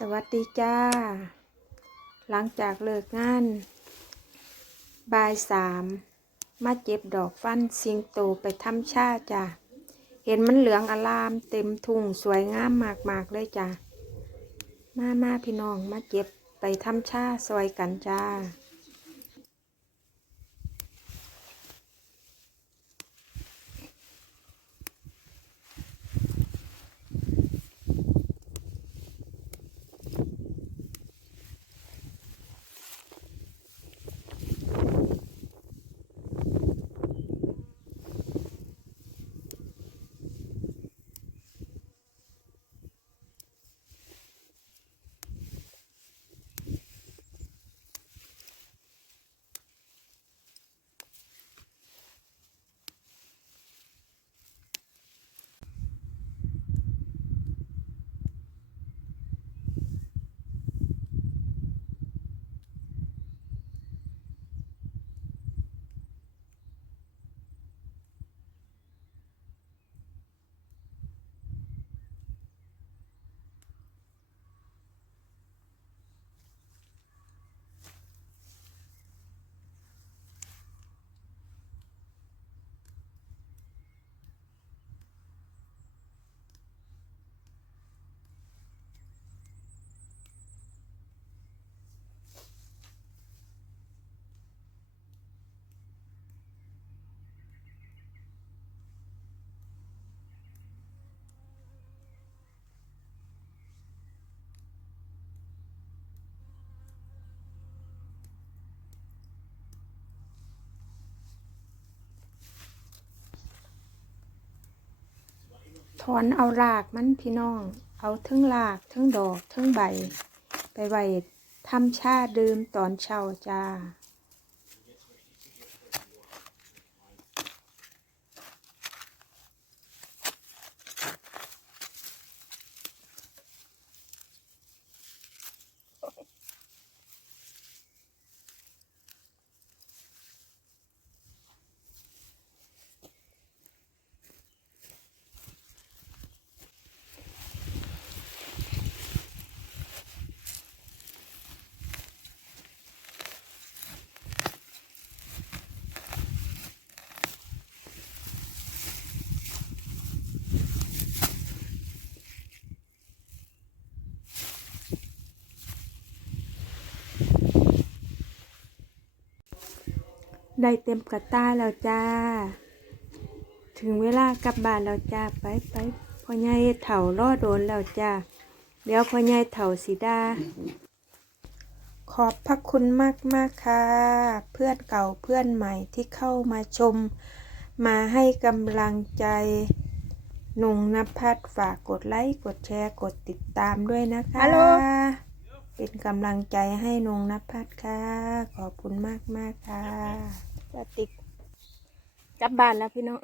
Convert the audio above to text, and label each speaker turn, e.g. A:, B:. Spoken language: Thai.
A: สวัสดีจ้า หลังจากเลิกงานบ่ายสามมาเจ็บดอกฟันสิงโตไปทำชาจ้าเห็นมันเหลืองอลามเต็มทุ่งสวยงามมากๆเลยจ้ามามาพี่น้องมาเจ็บไปทำชาซอยกันจ้า อนเอารากมันพี่น้อง เอาทั้งรากทั้งดอกทั้งใบ ไปไว้ทำชาดื่มตอนเช้าจ้า ได้เต็มกระต้าแล้วจ้า ถึงเวลากลับบ้านแล้วจ้า ไปไปพ่อใหญ่เถ่ารอโดนแล้วจ้า เดี๋ยวพ่อใหญ่เถ่าสีดา ขอบพระคุณมากมากค่ะ เพื่อนเก่าเพื่อนใหม่ที่เข้ามาชม มาให้กำลังใจนงนภัสฝากกดไลค์ กดแชร์ กดติดตามด้วยนะคะ
B: ฮัลโหล
A: เป็นกำลังใจให้นงนภัสค่ะ ขอบคุณมากมากๆค่ะสติกกลับบ้านแล้วพี่น้อง